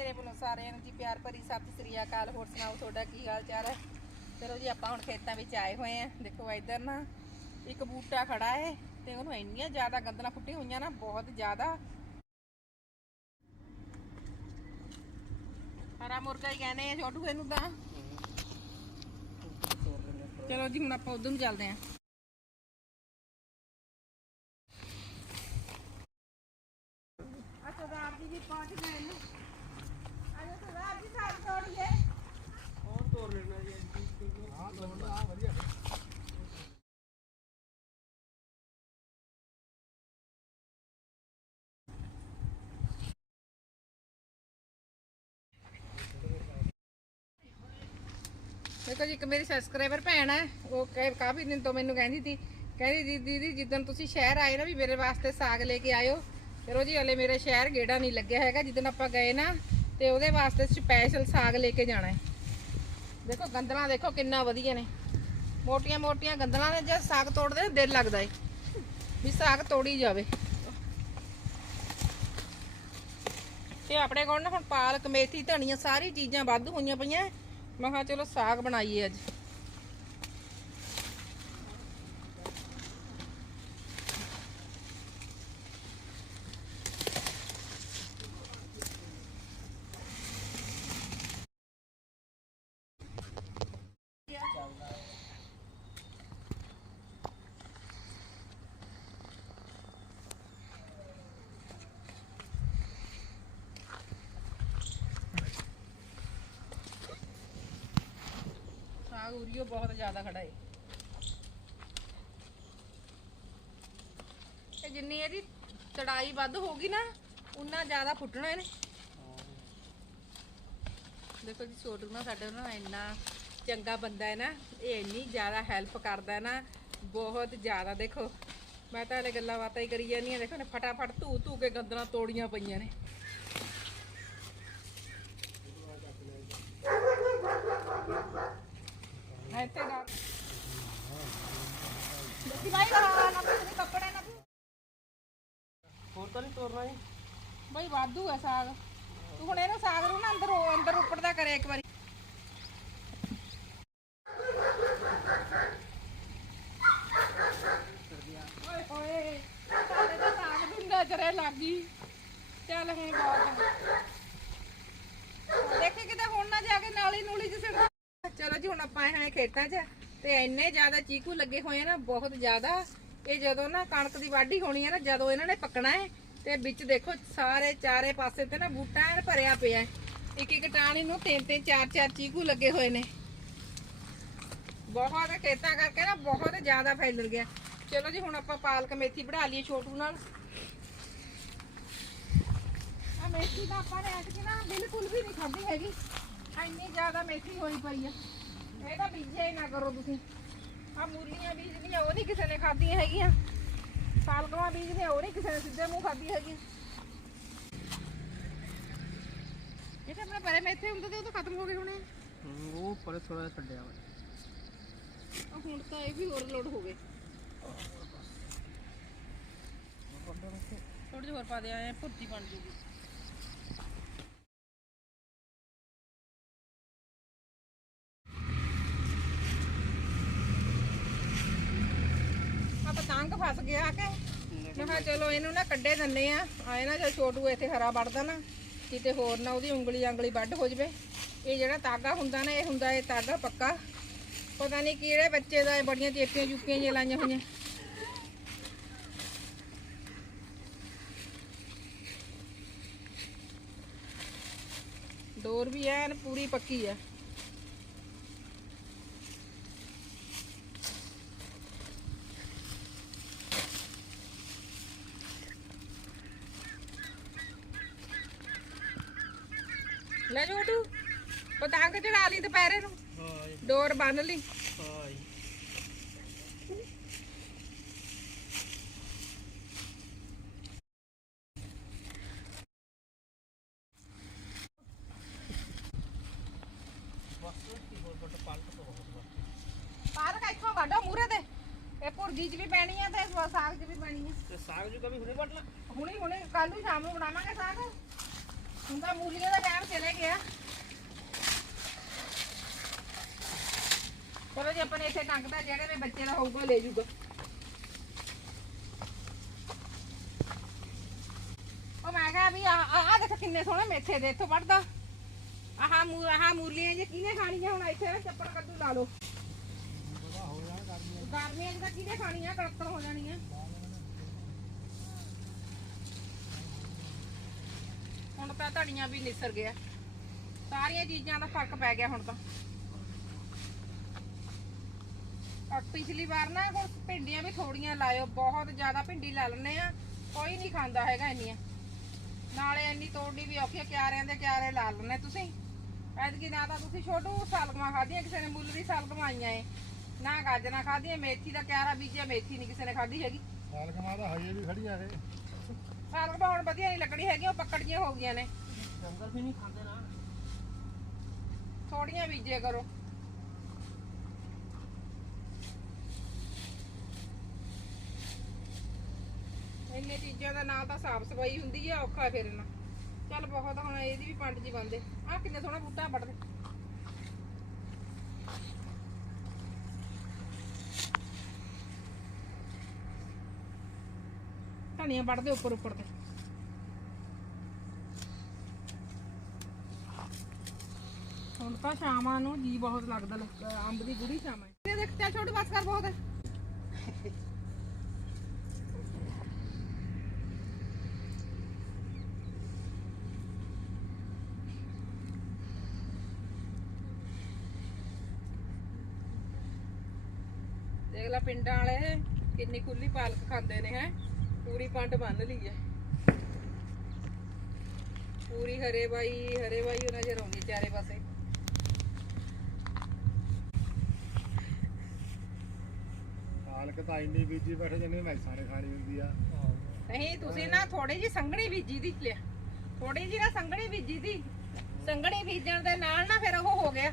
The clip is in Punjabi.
ਮੇਰੇ ਵੱਲੋਂ ਸਾਰਿਆਂ ਨੂੰ ਜੀ ਪਿਆਰ ਭਰੀ ਸਤਿ ਸ੍ਰੀ ਅਕਾਲ। ਹੋਰ ਸੁਣਾਓ, ਤੁਹਾਡਾ ਕੀ ਹਾਲ ਚਾਲ ਹੈ? ਚਲੋ ਜੀ, ਆਪਾਂ ਹੁਣ ਖੇਤਾਂ ਵਿੱਚ ਆਏ ਹੋਏ ਆ ਦੇਖੋ, ਇੱਧਰ ਨਾ ਇੱਕ ਬੂਟਾ ਖੜਾ ਹੈ ਤੇ ਉਹਨੂੰ ਇੰਨੀਆਂ ਜ਼ਿਆਦਾ ਗੰਦਲਾਂ ਫੁੱਟੀਆਂ ਹੋਈਆਂ ਨਾ, ਬਹੁਤ ਜ਼ਿਆਦਾ। ਹਰਾ ਮੁਰਗਾ ਹੀ ਕਹਿੰਦੇ ਆ, ਛੋਟੂ ਇਹਨੂੰ ਤਾਂ। ਚਲੋ ਜੀ, ਹੁਣ ਆਪਾਂ ਉਧਰ ਨੂੰ ਚੱਲਦੇ ਆਂ ਆ ਸਰਦਾਰ ਜੀ ਪਹੁੰਚ ਗਏ ਨੇ ਆਜੋ ਸਰਦਾਰ ਜੀ ਸਾਗ ਤੋੜੀਏ ਦੇਖੋ ਜੀ, ਇੱਕ ਮੇਰੀ ਸਬਸਕ੍ਰਾਈਬਰ ਭੈਣ ਹੈ, ਉਹ ਕਹੇ- ਕਾਫੀ ਦਿਨ ਤੋਂ ਮੈਨੂੰ ਕਹਿੰਦੀ ਸੀ, ਕਹਿੰਦੀ ਦੀ ਦੀਦੀ ਜਿੱਦਣ ਤੁਸੀਂ ਸ਼ਹਿਰ ਆਏ ਨਾ ਵੀ ਮੇਰੇ ਵਾਸਤੇ ਸਾਗ ਲੈ ਕੇ ਆਇਓ, ਚਲੋ ਜੀ, ਹਲੇ ਮੇਰੇ ਸ਼ਹਿਰ ਗੇੜਾ ਨਹੀਂ ਲੱਗਿਆ ਹੈਗਾ, ਜਿੱਦਣ ਆਪਾਂ ਗਏ ਨਾ ਤੇ ਉਹਦੇ ਵਾਸਤੇ ਸਪੈਸ਼ਲ ਸਾਗ ਲੈ ਕੇ ਜਾਣਾ ਹੈ। ਦੇਖੋ ਗੰਦਲਾਂ ਦੇਖੋ ਕਿੰਨਾ ਵਧੀਆ ਨੇ। ਮੋਟੀਆਂ ਮੋਟੀਆਂ ਗੰਦਲਾਂ ਨੇ, ਜੇ ਸਾਗ ਤੋੜਦੇ ਦਿਲ ਲੱਗਦਾ ਏ ਵੀ ਸਾਗ ਤੋੜੀ ਜਾਵੇ। ਤੇ ਆਪਣੇ ਕੋਲ ਨਾ ਹੁਣ ਪਾਲਕ, ਮੇਥੀ, ਧਨੀਆ ਸਾਰੀ ਚੀਜ਼ਾਂ ਵੱਧ ਹੋਈਆਂ ਪਈਆਂ। ਮੈਂ ਕਿਹਾ ਚਲੋ ਸਾਗ ਬਣਾਈਏ ਅੱਜ। ਸਾਗ ਉਰੀਓ ਬਹੁਤ ਜ਼ਿਆਦਾ ਖੜਾ ਏ। ਤੇ ਜਿੰਨੀ ਇਹਦੀ ਚੜਾਈ ਵੱਧ ਹੋਗੀ ਨਾ, ਉਨਾ ਜ਼ਿਆਦਾ ਫੁੱਟਣਾ ਇਹਨੇ। ਦੇਖੋ ਜੀ ਛੋਟੂ ਨਾ ਸਾਡੇ ਨਾਲ ਇੰਨਾ ਚੰਗਾ ਬੰਦਾ ਹੈ ਨਾ, ਇਹ ਇੰਨੀ ਜ਼ਿਆਦਾ ਹੈਲਪ ਕਰਦਾ ਹੈ ਨਾ, ਬਹੁਤ ਜ਼ਿਆਦਾ। ਦੇਖੋ, ਮੈਂ ਤਾਂ ਹਲੇ ਗੱਲਾਂ ਬਾਤਾਂ ਹੀ ਕਰੀ ਜਾਂਦੀਆਂ ਦੇਖੋ ਨੇ ਫਟਾਫਟ ਧੂ ਧੂ ਕੇ ਗੰਦਲਾਂ ਤੋੜੀਆਂ ਪਈਆਂ ਨੇ। ਇੱਥੇ ਨਾ ਦੇਖੀ ਭਾਈ ਆ ਨਾ ਤੁਸੀਂ ਕੱਪੜੇ ਨਾ ਹੋਰ ਤਾਂ ਨਹੀਂ ਤੋਰਨਾ ਜੀ ਬਈ ਵਾਧੂ ਹੈ ਸਾਗ। ਤੂੰ ਹੁਣ ਇਹਨੂੰ ਸਾਗ ਨੂੰ ਨਾ ਅੰਦਰ ਅੰਦਰ ਉੱਪਰ ਦਾ ਕਰਿਆ ਇੱਕ ਵਾਰੀ। ਓਏ ਹੋਏ ਸਾਡੇ ਤਾਂ ਸਾਗ ਦੀ ਨਜ਼ਰੇ ਲੱਗ ਚੱਲ ਹੁਣ ਬਹੁਤ ਦੇਖੇ ਕਿਤੇ ਹੁਣ ਨਾ ਜਾ ਕੇ ਨਾਲੀ ਨੂਲੀ ਚ ਸਿਰ ਚਲੋ ਜੀ ਹੁਣ ਆਪਾਂ ਆਏ ਹੋਏ ਖੇਤਾਂ 'ਚ ਤੇ ਇੰਨੇ ਜ਼ਿਆਦਾ ਚੀਕੂ ਲੱਗੇ ਹੋਏ ਆ ਨਾ, ਬਹੁਤ ਜ਼ਿਆਦਾ। ਇਹ ਜਦੋਂ ਨਾ ਕਣਕ ਦੀ ਵਾਢੀ ਹੋਣੀ ਹੈ ਨਾ, ਜਦੋਂ ਇਹਨਾਂ ਨੇ ਪੱਕਣਾ ਹੈ ਤੇ ਵਿੱਚ ਦੇਖੋ ਸਾਰੇ ਚਾਰੇ ਪਾਸੇ ਤੇ ਨਾ ਬੂਟਾ ਐਨ ਭਰਿਆ ਪਿਆ ਇੱਕ ਇੱਕ ਟਾਣੀ ਨੂੰ ਤਿੰਨ ਤਿੰਨ, ਚਾਰ ਚਾਰ ਚੀਕੂ ਲੱਗੇ ਹੋਏ ਨੇ। ਬਹੁਤ ਖੇਤਾਂ ਕਰਕੇ ਨਾ ਬਹੁਤ ਜ਼ਿਆਦਾ ਫੈਲ ਗਿਆ। ਚਲੋ ਜੀ, ਹੁਣ ਆਪਾਂ ਪਾਲਕ ਮੇਥੀ ਬਣਾ ਲਈਏ ਛੋਟੂ ਨਾਲ। ਆ ਮੇਥੀ ਤਾਂ ਆਪਾਂ ਨੇ ਐਤਕੀ ਨਾ ਬਿਲਕੁਲ ਵੀ ਨਹੀਂ ਖਾਂਦੀ ਹੈਗੀ। ਇੰਨੀ ਜ਼ਿਆਦਾ ਮੇਥੀ ਹੋਈ ਪਈ ਆ। ਇਹ ਤਾਂ ਬੀਜਿਆ ਹੀ ਨਾ ਕਰੋ ਤੁਸੀਂ। ਆ ਮੂਲੀਆਂ ਬੀਜਦੀਆਂ ਉਹ ਨਹੀਂ ਕਿਸੇ ਨੇ ਖਾਧੀਆਂ ਹੈਗੀਆਂ। ਪਾਲਕਾਂ ਬੀਜਦੀਆਂ ਉਹ ਨਹੀਂ ਕਿਸੇ ਨੇ ਸਿੱਧੇ ਮੂੰਹ ਖਾਧੀ ਹੈਗੀ ਇਹ ਤਾਂ ਆਪਣੇ ਪਰੇ ਮੇਥੇ ਹੁੰਦੇ ਤੇ ਉਹ ਤਾਂ ਖਤਮ ਹੋ ਗਏ ਹੋਣੇ। ਉਹ ਪਰ ਥੋੜਾ ਜਿਹਾ ਛੱਡਿਆ ਵਾ। ਆ ਹੁਣ ਤਾਂ ਇਹ ਵੀ ਹੋਰ ਲੋਡ ਹੋ ਗਏ। ਥੋੜੇ ਜਿਹੇ ਹੋਰ ਪਾ ਦੇ ਆਏ ਭੁਰਜੀ ਬਣ ਜੂਗੀ ਆ ਪਤੰਗ ਫਸ ਗਿਆ ਕਿ? ਮੈਂ ਕਿਹਾ ਚਲੋ ਇਹਨੂੰ ਨਾ ਕੱਢੇ ਦਿੰਨੇ ਆ। ਆਏ ਨਾ ਜੇ ਛੋਟੂ ਇੱਥੇ ਹਰਾ ਵੜਦਾ ਨਾ, ਕਿਤੇ ਹੋਰ ਨਾ ਉਹਦੀ ਉਂਗਲੀ ਅੰਗਲੀ ਵੱਢ ਹੋ ਜਵੇ। ਇਹ ਜਿਹੜਾ ਤਾਗਾ ਹੁੰਦਾ ਨਾ, ਇਹ ਹੁੰਦਾ ਇਹ ਤਾਗਾ ਪੱਕਾ। ਪਤਾ ਨਹੀਂ ਕਿਹੜੇ ਬੱਚੇ ਦਾ ਇਹ ਬੜੀਆਂ ਚੇਪੀਆਂ ਚੁੱਪੀਆਂ ਜਿਹੀਆਂ ਲਾਈਆਂ ਹੋਈਆਂ। ਡੋਰ ਵੀ ਐਨ ਪੂਰੀ ਪੱਕੀ ਆ। ਲੈ ਜੋਟੂ ਪਤੰਗ ਚੜਾ ਲਈ ਦੁਪਹਿਰੇ ਨੂੰ। ਹਾਂ ਡੋਰ ਬੰਨ ਲਈ। ਹਾਂ ਪਾਲਕ ਇੱਥੋਂ ਕੱਢੋ ਮੂਰੇ ਤੇ। ਇਹ ਭੁਰਜੀ 'ਚ ਵੀ ਪੈਣੀ ਆ ਤੇ ਸਾਗ 'ਚ ਵੀ ਪੈਣੀ ਆ। ਤੇ ਸਾਗ ਜੂ ਕभी ਹੁਣੇ ਵੱਢ ਲਾ। ਹੁਣੇ ਹੁਣੇ ਕੱਲ ਨੂੰ ਸ਼ਾਮ ਨੂੰ ਬਣਾਵਾਂਗੇ ਸਾਗ। ਹੁਣ ਤਾਂ ਮੂਲੀਆਂ ਦਾ ਟਾਈਮ ਚਲੇ ਗਿਆ। ਚਲੋ ਜੀ, ਆਪਾਂ ਨੇ ਇੱਥੇ ਟੰਗਦਾ ਜਿਹੜੇ ਵੀ ਬੱਚੇ ਦਾ ਹੋਊਗਾ, ਲੈ ਜੂਗਾ। ਉਹ ਮੈਂ ਕਿਹਾ ਵੀ ਆ ਆ ਦੇਖ ਕਿੰਨੇ ਸੋਹਣੇ ਮੇਥੇ ਦੇ, ਇੱਥੋਂ ਵੱਢਦਾ। ਆਹ ਮੂ, ਆਹ ਮੂਲੀਆਂ ਜੀ ਕਿਹਨੇ ਖਾਣੀਆਂ ਹੁਣ, ਇੱਥੇ ਨਾ ਚੱਪੜ ਕੱਦੂ ਲਾ ਲਓ। ਗਰਮੀਆਂ 'ਚ ਤਾਂ ਕਿਹਨੇ ਖਾਣੀਆਂ, ਕੜਕੜ ਹੋ ਜਾਣੀਆਂ। ਹੁਣ ਤਾਂ ਧੜੀਆਂ ਵੀ ਨਿਸਰ ਗਿਆ ਸਾਰੀਆਂ ਚੀਜ਼ਾਂ ਦਾ ਫ਼ਰਕ ਪੈ ਗਿਆ ਹੁਣ ਤਾਂ। ਔਰ ਪਿਛਲੀ ਵਾਰ ਨਾ ਹੁਣ ਭਿੰਡੀਆਂ ਵੀ ਥੋੜੀਆਂ ਲਾਇਓ ਬਹੁਤ ਜ਼ਿਆਦਾ ਭਿੰਡੀ ਲਾ ਲੈਂਦੇ ਆ ਕੋਈ ਨਹੀਂ ਖਾਂਦਾ ਹੈਗਾ ਇੰਨੀਆਂ। ਨਾਲੇ ਇੰਨੀ ਤੋੜਨੀ ਵੀ ਔਖੀ ਆ, ਕਿਆਰਿਆਂ ਦੇ ਕਿਆਰੇ ਲਾ ਲੈਣੇ ਤੁਸੀਂ। ਐਤਕੀ ਨਾ ਤਾਂ ਤੁਸੀਂ ਛੋਟੂ ਸਾਲਗਮਾਂ ਖਾਧੀਆਂ ਕਿਸੇ ਨੇ ਮੁੱਲ ਦੀ ਸਾਲਗਮਾਂ ਆਈਆਂ ਏ। ਨਾ ਗਾਜਰਾਂ ਖਾਧੀਆਂ ਮੇਥੀ ਦਾ ਕਿਆਰਾ ਬੀਜਿਆ ਮੇਥੀ ਨਹੀਂ ਕਿਸੇ ਨੇ ਖਾਧੀ ਹੈਗੀ। ਸਾਲਕਮਾ ਦਾ ਹਜੇ ਵੀ ਖੜੀਆਂ ਇਹ। ਸਾਲਗਮਾਂ ਹੁਣ ਵਧੀਆ ਨਹੀਂ ਲੱਗਣੀ ਹੈਗੀਆਂ ਉਹ ਪੱਕੜੀਆਂ ਹੋ ਗਈਆਂ ਨੇ। ਜੰਗਲ ਵੀ ਨਹੀਂ ਖਾਂਦੇ ਨਾ। ਥੋੜੀਆਂ ਬੀਜੇ ਕਰੋ। ਇੰਨੇ ਚੀਜ਼ਾਂ ਦਾ ਨਾਂ ਤਾਂ ਸਾਫ਼ ਸਫ਼ਾਈ ਹੁੰਦੀ ਆ ਔਖਾ ਫਿਰ ਇਹਨਾਂ ਚੱਲ ਬਹੁਤ ਹੁਣ ਇਹਦੀ ਵੀ ਪੰਡ ਜੀ ਬੰਦੇ ਆ ਕਿੰਨੇ ਸੋਹਣਾ ਬੂਟਾ ਵੱਢਦੇ। ਧਨੀਆ ਵੱਢਦੇ ਉੱਪਰ ਉੱਪਰ ਤੇ। ਹੁਣ ਤਾਂ ਸ਼ਾਮਾਂ ਨੂੰ ਜੀ ਬਹੁਤ ਲੱਗਦਾ, ਲੋਕ- ਅੰਬ ਦੀ ਗੁੜੀ ਸ਼ਾਮਾਂ ਇਹ ਦੇਖ ਚੱਲ ਛੋਟੂ ਬਸ ਕਰ ਬਹੁਤ। ਹੈ ਦੇਖ ਲੈ ਪਿੰਡਾਂ ਵਾਲੇ ਕਿੰਨੀ ਖੁੱਲੀ ਪਾਲਕ ਖਾਂਦੇ ਨੇ, ਹੈ। ਪੂਰੀ ਪੰਡ ਬੰਨ ਲਈ ਹੈ ਪੂਰੀ ਹਰੇ ਬਾਈ ਹਰੇ ਬਾਈ ਉਹਨਾਂ ਚ ਰੋਂਦੀ ਚਾਰੇ ਪਾਸੇ। ਸਾਲਕ ਤਾਂ ਇੰਨੀ ਬੀਜੀ ਬੈਠੇ ਜਿੰਨੇ ਮੈਸਾਂ ਨੇ ਖਾਣੀ ਹੁੰਦੀ ਆ। ਨਹੀਂ ਤੁਸੀਂ ਨਾ ਥੋੜੀ ਜੀ ਸੰਘਣੀ ਬੀਜੀ ਦੀ ਲਿਆ। ਥੋੜੀ ਜੀ ਨਾ ਸੰਘਣੀ ਬੀਜੀ ਦੀ। ਸੰਘਣੀ ਬੀਜਣ ਦੇ ਨਾਲ ਨਾ ਫਿਰ ਉਹ ਹੋ ਗਿਆ।